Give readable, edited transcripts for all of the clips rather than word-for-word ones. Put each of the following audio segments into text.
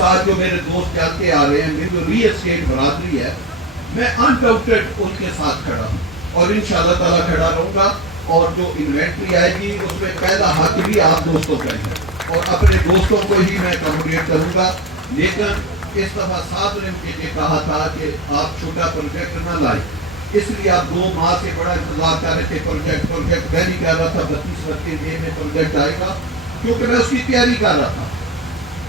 ساتھ جو میرے دوست چلتے آ رہے ہیں، میری جو ریئل اسٹیٹ برادری ہے، میں انڈاؤٹڈ ان کے ساتھ کھڑا ہوں اور انشاءاللہ تعالیٰ کھڑا رہوں گا. اور جو انوینٹری آئے گی اس میں پہلا حق بھی آپ دوستوں کا ہے اور اپنے دوستوں کو ہی میں اکوموڈیٹ کروں گا. لیکن اس دفعہ صاحب نے مجھے یہ کہا تھا کہ آپ چھوٹا پروجیکٹ نہ لائیں، اس لیے آپ 2 ماہ سے بڑا انتظار کر رہے تھے. پروجیکٹ میں نہیں کہہ رہا تھا 32 میں پروجیکٹ آئے گا، کیونکہ میں اس کی تیاری کر رہا تھا.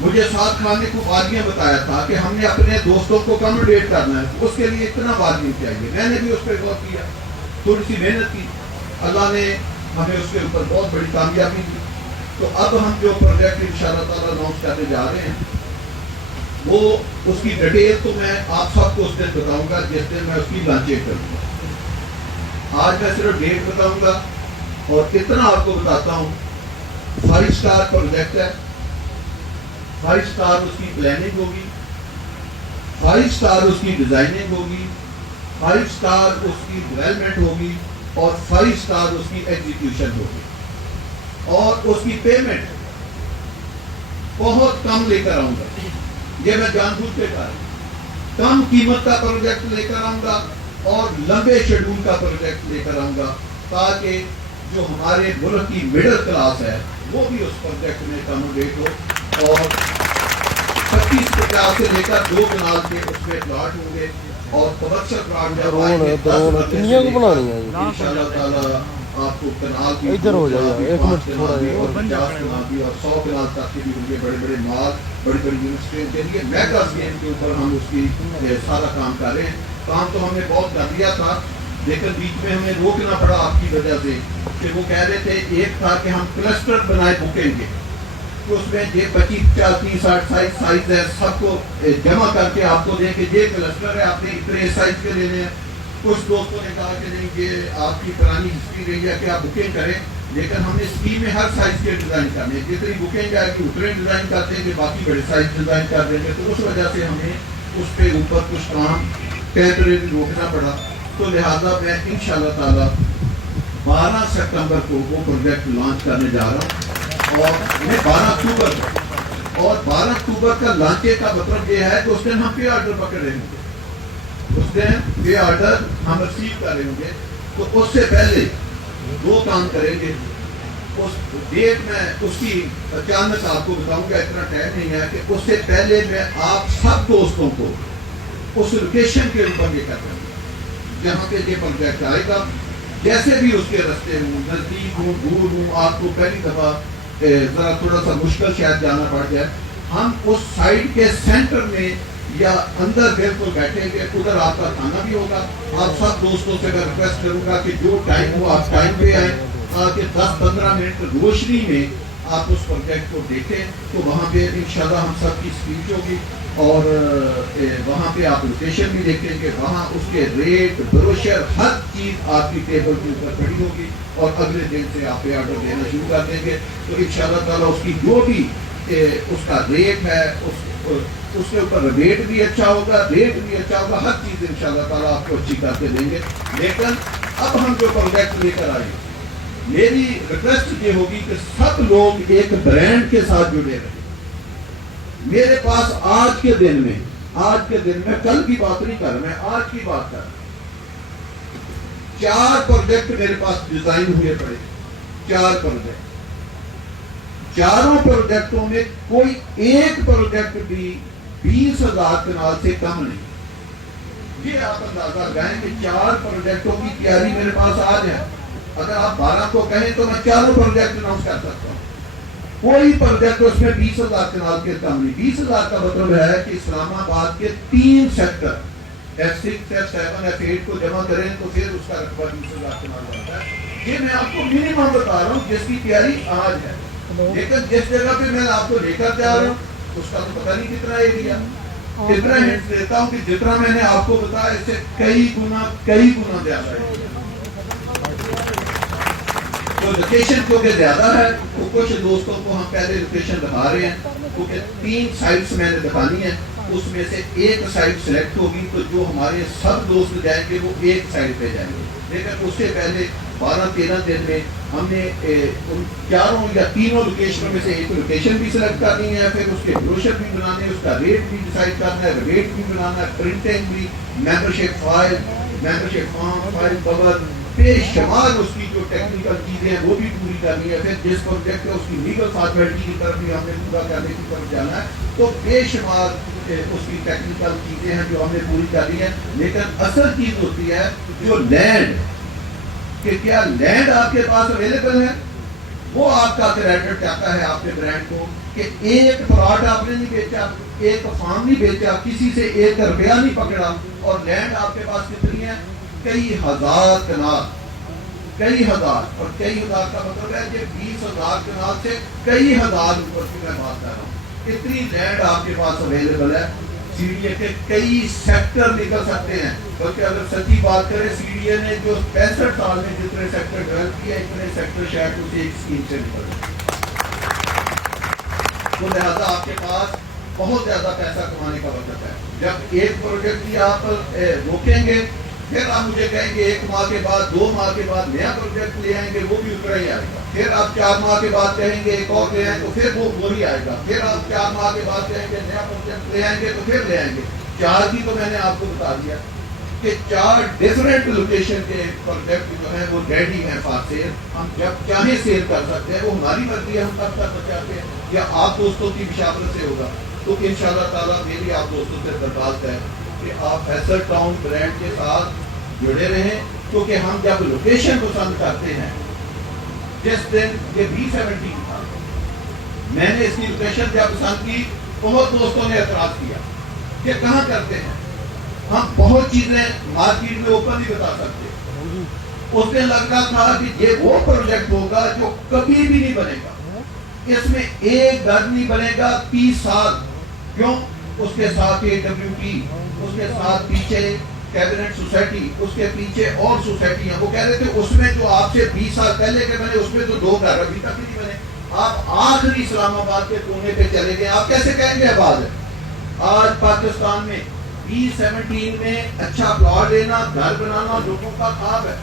مجھے سعد خان نے کو وادیاں بتایا تھا کہ ہم نے اپنے دوستوں کو اکوموڈیٹ کرنا ہے، اس کے لیے اتنا وادیاں چاہیے. میں نے بھی اس پہ غور کیا، تھوڑی سی محنت کی، اللہ نے ہمیں اس کے اوپر بہت بڑی کامیابی دی. تو اب ہم جو پروجیکٹ انشاءاللہ تعالیٰ لانچ کرنے جا رہے ہیں، وہ اس کی ڈیٹیل تو میں آپ سب کو اس دن بتاؤں گا جس دن میں اس کی لانچنگ کروں گا. آج میں صرف ڈیٹ بتاؤں گا اور اتنا آپ کو بتاتا ہوں، 5 اسٹار پروجیکٹ ہے. 5 اسٹار اس کی پلاننگ ہوگی، 5 اسٹار اس کی ڈیزائننگ ہوگی، 5 اسٹار اس کی ڈیولپمنٹ ہوگی اور 5 اسٹار اس کی ایگزیکیوشن ہوگی. اور اس کی پیمنٹ بہت کم لے کر آؤں گا، یہ میں جان بوجھ کے کہا ہوں. کم قیمت کا پروجیکٹ لے کر آؤں گا اور لمبے شیڈول کا پروجیکٹ لے کر آؤں گا، تاکہ جو ہمارے ملک کی مڈل کلاس ہے وہ بھی اس پروجیکٹ میں اکوموڈیٹ ہو. اور 25-50 سے لے کر 2 کنال کے اس میں پلاٹ ہوں گے اور کمرشل پلاٹ انشاءاللہ تعالیٰ آپ کو کنال کی ادھر ہو جائے گا. 1 منٹ تھوڑا اور 50 کنال بھی اور 100 کنال تک کے بھی ہوں گے. بڑے بڑے مال، بڑی بڑی یونیورسٹیوں کے لیے میگا اسکیم کے اوپر ہم اس کی سارا کام کر رہے ہیں. کام تو ہم نے بہت کر لیا تھا، لیکن بیچ میں ہمیں روکنا پڑا آپ کی وجہ سے کہ وہ کہہ رہے تھے ایک تھا کہ ہم کلسٹر بنائے بکیں گے، تو اس میں یہ 25-50-60 سائز ہے، سب کو جمع کر کے آپ کو دیں کہ یہ کلسٹر ہے، آپ نے اتنے سائز کے لینے ہیں. کچھ دوستوں نے کہا کہ نہیں، یہ آپ کی پرانی ہسٹری رہی ہے کہ آپ بکنگ کریں، لیکن ہم نے اسکیم میں ہر سائز کے ڈیزائن کرنے ہیں. جتنی بکنگ آئے گی اتنے ڈیزائن کرتے ہیں کہ باقی بڑے سائز ڈیزائن کر دیں گے. تو اس وجہ سے ہمیں اس پہ اوپر کچھ کام ٹیمپریری روکنا پڑا. تو لہٰذا میں انشاءاللہ تعالیٰ 12 سپتمبر کو وہ پروجیکٹ لانچ کرنے جا رہا ہوں اور میں 12 اکتوبر کو، اور 12 اکتوبر کا لانچے کا مطلب یہ ہے کہ اس دن ہم پے آرڈر پکڑ رہے ہوں گے، اس دن پے آرڈر ہم ریسیو کر رہے ہوں گے. تو اس سے پہلے 2 کام کریں گے. اس ڈیٹ میں اس کی اچانک آپ کو بتاؤں گا، اتنا ٹائم نہیں ہے کہ اس سے پہلے میں آپ سب دوستوں کو اس لوکیشن کے اوپر یہ کر دوں گا جہاں پہ یہ پروجیکٹ آئے گا. جیسے بھی اس کے رستے ہوں، نزدیک ہوں، دور ہوں، آپ کو پہلی دفعہ ذرا تھوڑا سا مشکل شاید جانا پڑ جائے، ہم اس سائٹ کے سینٹر میں یا اندر بالکل بیٹھیں گے. ادھر آپ کا کھانا بھی ہوگا. آپ سب دوستوں سے میں ریکویسٹ کروں گا کہ جو ٹائم ہو آپ ٹائم پہ آئیں، تاکہ 10-15 منٹ روشنی میں آپ اس پروجیکٹ کو دیکھیں. تو وہاں پہ انشاءاللہ ہم سب کی اسپیچ ہوگی اور وہاں پہ آپ لوکیشن بھی دیکھیں گے. وہاں اس کے ریٹ، بروشر، ہر چیز آپ کی ٹیبل کے اوپر کھڑی ہوگی اور اگلے دن سے آپ پہ آرڈر دینا شروع کر دیں گے. تو انشاءاللہ تعالیٰ اس کی جو بھی اس کا ریٹ ہے، اس کے اوپر ریٹ بھی اچھا ہوگا، ریٹ بھی اچھا ہوگا، ہر چیز انشاءاللہ تعالیٰ آپ کو اچھی کر کے دیں گے. لیکن اب ہم جو پروجیکٹ لے کر آئے، میری ریکویسٹ یہ ہوگی کہ سب لوگ ایک برانڈ کے ساتھ جڑے رہیں. میرے پاس آج کے دن میں کل کی بات نہیں کر رہا، میں آج کی بات کر رہا ہوں. 4 پروجیکٹ میرے پاس ڈیزائن ہوئے پڑے، 4 پروجیکٹ. 4 پروجیکٹوں میں کوئی ایک پروجیکٹ بھی 20,000 کنال سے کم نہیں. یہ آپ اندازہ لگائیں کہ 4 پروجیکٹوں کی تیاری میرے پاس آج ہے. اگر آپ 12 کو کہیں تو میں 4 پروجیکٹ اناؤنس کر سکتا ہوں. کوئی پروجیکٹ اس میں 20,000 کنال کے کم نہیں. 20,000 کا مطلب ہے کہ اسلام آباد کے 3 سیکٹر F6 F7 F8 کو جمع کریں تو پھر اس کا رقبہ 20,000 کنال بنتا ہے. یہ میں آپ کو منیمم بتا رہا ہوں جس کی تیاری آج ہے. لیکن جس جگہ پہ میں آپ کو لے کر جا رہا ہوں اس کا تو پتہ نہیں کتنا ایریا. اتنا ہنٹ دیتا ہوں کہ جتنا میں نے آپ کو بتایا اس سے کئی گنا زیادہ ہے. تو لوکیشن کیونکہ زیادہ ہے تو کچھ دوستوں کو ہم پہلے لوکیشن دکھا رہے ہیں کیونکہ 3 سائٹس میں نے دکھانی ہے. اس میں سے ایک سائٹ سلیکٹ ہوگی تو جو ہمارے سب دوست جائیں گے وہ ایک سائٹ پہ جائیں گے. لیکن اس سے پہلے 12-13 دن میں ہم نے ان 4 یا 3 لوکیشنوں میں سے ایک لوکیشن بھی سلیکٹ کرنی ہے، پھر اس کے بروشر بھی بنانے ہیں، اس کا ریٹ بھی ڈیسائیڈ کرنا ہے، ریٹ بھی بنانا ہے، پرنٹنگ بھی، membership file, membership form, file cover, بے شمار اس کی جو ٹیکنیکل چیزیں ہیں وہ بھی پوری کرنی ہے، پھر جس پروجیکٹ ہے اس کی لیگل فارمیلٹی کی طرف بھی ہم نے پورا کرنے کی طرف جانا ہے. تو بے شمار اس کی ٹیکنیکل چیزیں ہیں جو ہم نے پوری کرنی ہے. لیکن اصل چیز ہوتی ہے جو لینڈ، کہ کیا لینڈ آپ کے پاس اویلیبل ہے. وہ آپ کا کریڈر چاہتا ہے آپ کے برانڈ کو کہ ایک پلاٹ آپ نے نہیں بیچا، ایک فارم نہیں بیچا، کسی سے 1 روپیہ نہیں پکڑا، اور لینڈ آپ کے پاس کتنی ہے؟ کئی ہزار کنال، کئی ہزار. اور کئی ہزار کا مطلب ہے کہ 20,000 کنال سے کئی ہزار اوپر کی میں بات کر رہا ہوں. اتنی لینڈ آپ کے پاس اویلیبل ہے. سی ڈی اے کے کئی سیکٹر نکل سکتے ہیں، بلکہ اگر سچی بات کریں سی ڈی اے نے جو 65 سال میں جتنے سیکٹر ڈیولپ کیے اتنے سیکٹر شاید اسے ایک اسکیم سے نکل. تو لہٰذا آپ کے پاس بہت زیادہ پیسہ کمانے کا وقت ہے. جب ایک پروجیکٹ بھی آپ روکیں گے، پھر آپ مجھے کہیں گے 1 ماہ کے بعد 2 ماہ کے بعد نیا پروجیکٹ لے آئیں گے، وہ بھی اتنا ہی آئے گا. پھر آپ 4 ماہ کے بعد کہیں گے ایک اور لے آئیں تو پھر وہ وہی آئے گا. پھر آپ 4 ماہ کے بعد کہیں گے نیا پروجیکٹ لے آئیں گے تو پھر لے آئیں گے. 4 کی تو میں نے آپ کو بتا دیا کہ 4 ڈفرینٹ لوکیشن کے پروجیکٹ جو ہیں وہ ریڈی ہیں فار سیل. ہم جب چاہیں سیل کر سکتے ہیں، وہ ہماری مرضی ہے، ہم کب کرنا چاہتے ہیں یا آپ دوستوں کی مشاورت سے ہوگا. تو انشاءاللہ تعالیٰ میری آپ دوستوں سے درخواست ہے کہ آپ فیصل ٹاؤن برانڈ کے ساتھ جڑے رہیں، کیونکہ ہم جب لوکیشن پسند کرتے ہیں، جس دن یہ B17 تھا، میں نے اس کی لوکیشن جب پسند کی، بہت دوستوں نے اعتراض کیا کہ کہاں کرتے ہیں. ہم بہت چیزیں مارکیٹ میں اوپن نہیں بتا سکتے. اس دن لگ رہا تھا کہ یہ وہ پروجیکٹ ہوگا جو کبھی بھی نہیں بنے گا، اس میں ایک گھر نہیں بنے گا 30 سال. کیوں؟ اس کے ساتھ AWT، اس کے ساتھ پیچھے کیبنٹ سوسائٹی، اس کے پیچھے اور سوسائٹی ہیں. وہ کہہ رہے تھے اس میں جو آپ سے 20 سال پہلے کے بنے اس میں تو 2 گھر ابھی تک نہیں بنے. آپ آخری اسلام آباد کے کونے پہ چلے گئے، آپ کیسے کہیں گے آباد ہے؟ آج پاکستان میں B17 میں اچھا پلاٹ لینا، گھر بنانا لوگوں کا خواب ہے.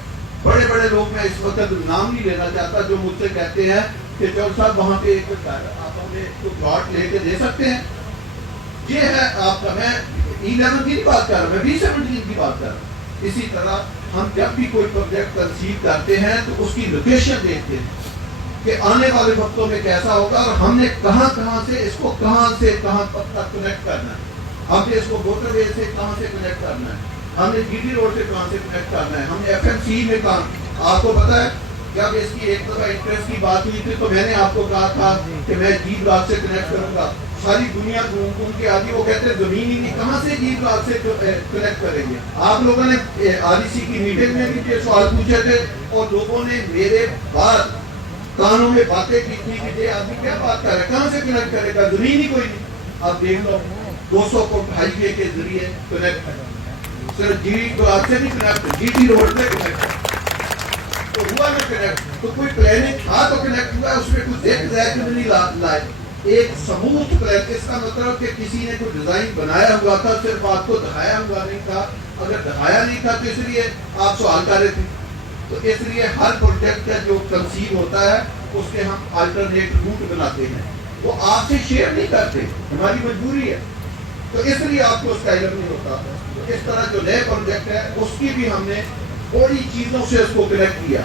بڑے بڑے لوگ، میں اس وقت نام نہیں لینا چاہتا، جو مجھ سے کہتے ہیں کہ چول صاحب وہاں پہ ایک گھر آپ ہمیں پلاٹ لے کے دے سکتے ہیں. یہ ہے آپ کا، میں 11 کی نہیں بات کر رہا، میں B17 کی بات کر رہا ہوں. اسی طرح ہم جب بھی کوئی پروجیکٹ کنسیو کرتے ہیں تو اس کی لوکیشن دیکھتے ہیں کہ آنے والے وقتوں میں کیسا ہوگا، اور ہم نے کہاں سے اس کو کہاں تک کنیکٹ کرنا ہے. ہم نے اس کو موٹر وے سے کہاں سے کنیکٹ کرنا ہے، ہم نے GT روڈ سے کہاں سے کنیکٹ کرنا ہے، ہم نے FMC میں کہاں. آپ کو پتا ہے جب اس کی ایک دفعہ انٹرسٹ کی بات ہوئی تھی تو میں نے آپ کو کہا تھا کہ میں G بلاک سے کنیکٹ کروں گا. ساری دنیا گھوم کے آگے وہ کہتے ہیں زمین ہی نہیں، کہاں سے G بلاک سے کنیکٹ کریں گے. آپ لوگوں نے REC کی میٹنگ میں بھی یہ سوال پوچھے تھے اور لوگوں نے میرے بعد کانوں میں باتیں کی تھی کہ یہ آدمی کیا بات کر رہا ہے، کہاں سے کنیکٹ کرے گا، زمین ہی کوئی نہیں. آپ دیکھ لو 200 فٹ ہائی وے کے ذریعے کنیکٹ ہے، صرف G بلاک سے نہیں کنیکٹ، GT روڈ سے کنیکٹ تو ہوا نا کنیکٹ. تو کوئی پلاننگ تھا تو کنیکٹ ہوا، اس میں کچھ ایک نہیں لائے. ایک سموتھ پلان، اس کا مطلب کہ کسی نے کوئی ڈیزائن بنایا ہوا تھا، صرف آپ کو دکھایا ہوا نہیں تھا. اگر دکھایا نہیں تھا تو اس لیے آپ سوال کر رہے تھے. تو اس لیے ہر پروجیکٹ کا جو کنسیو ہوتا ہے اس کے ہم الٹرنیٹ روٹ بناتے ہیں، وہ آپ سے شیئر نہیں کرتے، ہماری مجبوری ہے. تو اس لیے آپ کو اس کا علم نہیں ہوتا. تو اس طرح جو نئے پروجیکٹ ہے اس کی بھی ہم نے تھوڑی چیزوں سے اس کو کنیکٹ کیا.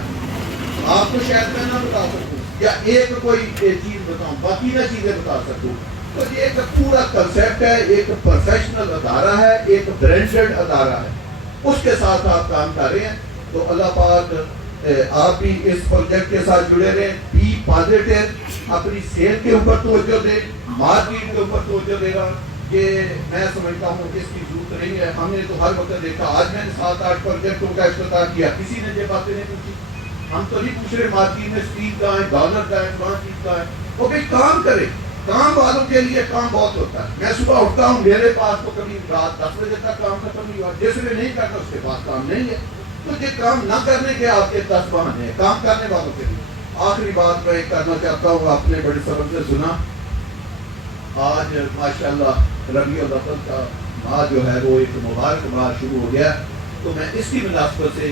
آپ کو شاید میں نہ بتا سکوں یا ایک کوئی چیز بتاؤں، باقی نہ چیزیں بتا سکوں. تو یہ ایک پورا کنسیپٹ ہے، ایک پروفیشنل ادارہ ہے، ایک برانڈڈ ادارہ ہے، اس کے ساتھ آپ کام کر رہے ہیں. تو اللہ پاک آپ بھی اس پروجیکٹ کے ساتھ جڑے رہیں. بی پازیٹیو، اپنی صحت کے اوپر توجہ دیں، مارکیٹ کے اوپر توجہ دے گا. یہ میں سمجھتا ہوں کہ اس کی ضرورت نہیں ہے. ہم نے تو ہر وقت دیکھا، آج میں نے 7-8 پروجیکٹوں کا افتتاح کیا، کسی نے یہ باتیں نہیں پوچھی. ہم تو نہیں پوچھ رہے مارکیٹ میں اسٹیل کہاں ہے، ڈالر کہاں ہے، کہاں چیز کہاں ہے. وہ بھی کام کرے. کام والوں کے لیے کام بہت ہوتا ہے. میں صبح اٹھتا ہوں، میرے پاس تو کبھی رات 10 بجے تک کام ختم نہیں ہوا. جس میں نہیں کرتا اس کے پاس کام نہیں ہے. تو یہ کام نہ کرنے کے آپ کے 10 بہانے ہیں، کام کرنے والوں کے لیے. آخری بات میں کرنا چاہتا ہوں، آپ نے بڑے صبر سے سنا. آج ماشاءاللہ ربیع الاول کا ماہ جو ہے وہ ایک مبارک ماہ شروع ہو گیا. تو میں اس کی مناسبت سے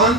1,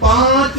5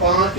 5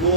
2